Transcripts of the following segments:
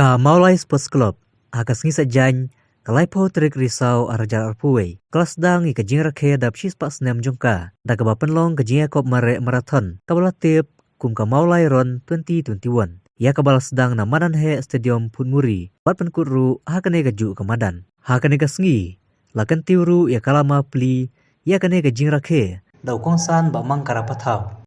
Ka Maulai Sports Club, hakas ngi sajan, kalai po trik risau arajar arpuwe. Kelas dang i kajing rakhe dap shis pak senem jongka. Da kaba penlong kajing kop mare marathon. Kabala tip kum ka Maulai Ron 2021. Ya kabala sedang na madan he stadium Punmuri. Bat penkuru hakane kaju kemadan. Hakane kasngi. Lakan tiuru ya kalama pli. Ya kane kajing rakhe. Da ukongsan ba mang karapatau.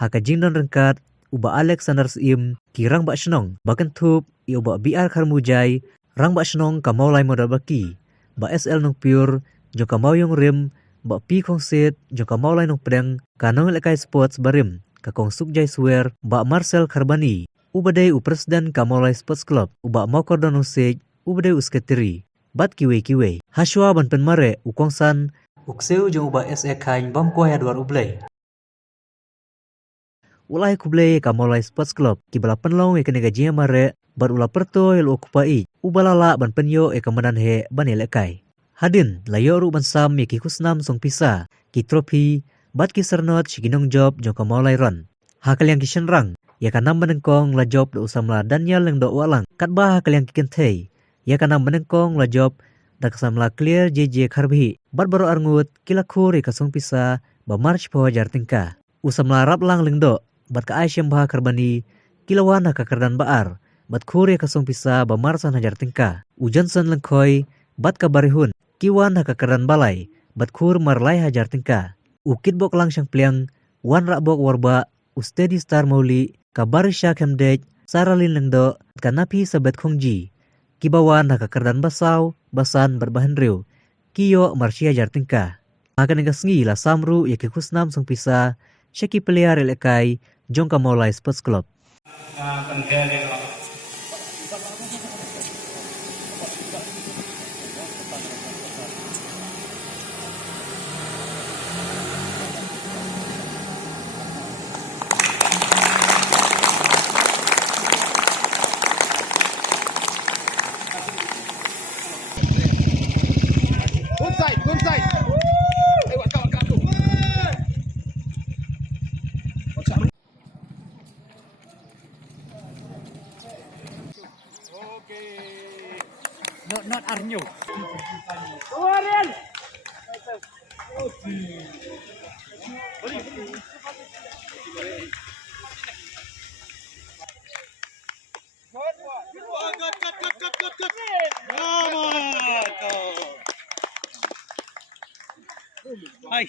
Hakajing don rengkat. Uba Alexander Sim kirang bak senong bahkan thup i uba BR Kharmujai rang bak senong ka Maulai modal baki ba SL nong pure jo ka Mauyong rim ba pi khongset jo ka Maulai nong pedang ka nong lekai sports barim ka kong Sukjai Swer ba Marcel Kharbani ubadai presiden ka Maulai Sports Club uba Mokor don sej ubadai usketiri bat kiwe haswa ban pen mare ukongsan ukseu jo uba SE kain bam ko ya duar ublai ulai kublai ka Maulai Sports Club kibala penlong e kene gajinya mare bar ula perto el okupai ubalala ban penyo e kamadan he ban elekai hadin layo ru ban sam e ki kusnam song pisa ki trofi bat ki sernot shiginong job jo ka Maulai Ron hakal yang ki shenrang ya kanam banengkong la job do usamla Daniel leng do walang katba hakal yang ki kentei ya kanam banengkong la job da kasamla clear JJ Kharbhi bat baro arngut kilakhur e kasong pisa ba march po jar tingka usamla rap lang leng do bat ka Aisyam Baha Karbani kilawan ka kardan baar bat khuri ka song pisa ba marsan hajar tingka ujansan lengkoi bat ka barihun kiwan ka kardan balai bat khur marlai hajar tingka ukit bok langsang pliang wan rak bok warba ustedi star mauli ka barisha kemdej saralin lengdo ka napi sabet khongji kibawan ka kardan basau basan berbahan riu kiyo marsi hajar tingka akan ngasngi la samru yaki kusnam song pisa Syaki peliar elekai Jongka Maulai Sports Club. Good side. Not Arnyo. Oriel. Hai.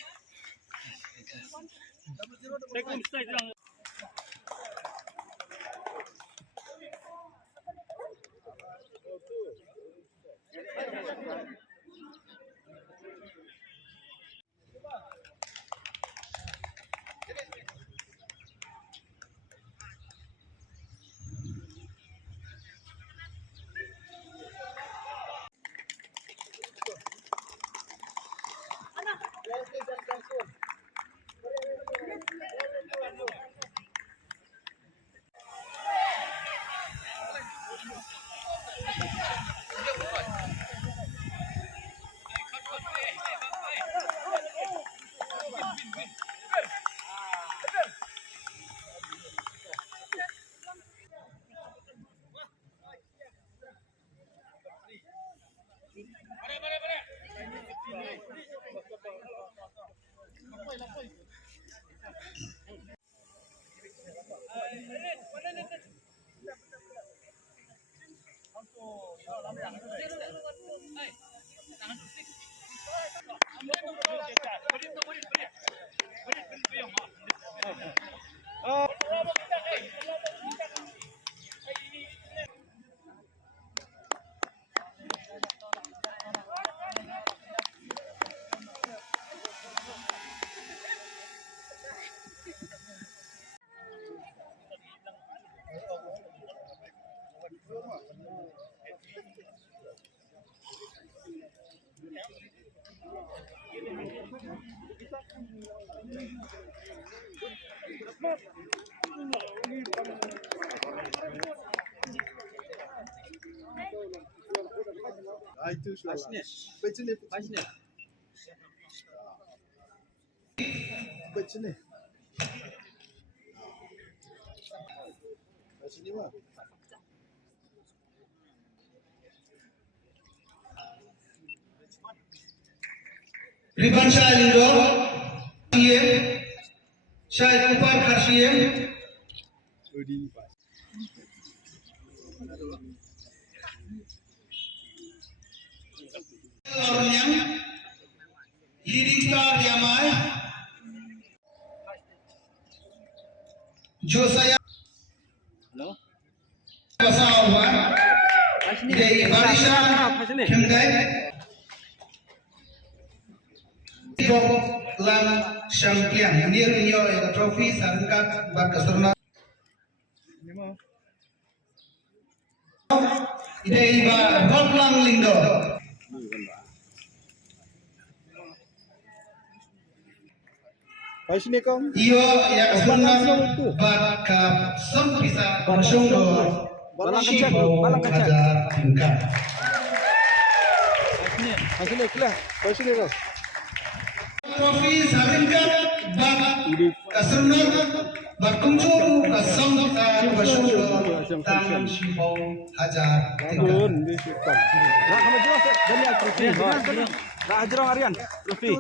Riban Shalindo, Shai Kupar Khashiem, Ornyang, Leading Star Yamai, Josiah Basawa, Dei Barisha, Hyundai, Lang Champion, near your trophy, Sarkat, Bakasturna. Dei Botlang Lindo. Iyo yang sebenarnya bakal sempisa bersungguh Shibo Hajar tingkat. Trofi saringkat bak kesenang berkumpul ke sempisa bersungguh Taman Shibo Hajar tingkat. Dah, kamu jelas. Daniel, trofi. Dah, Aryan, trofi.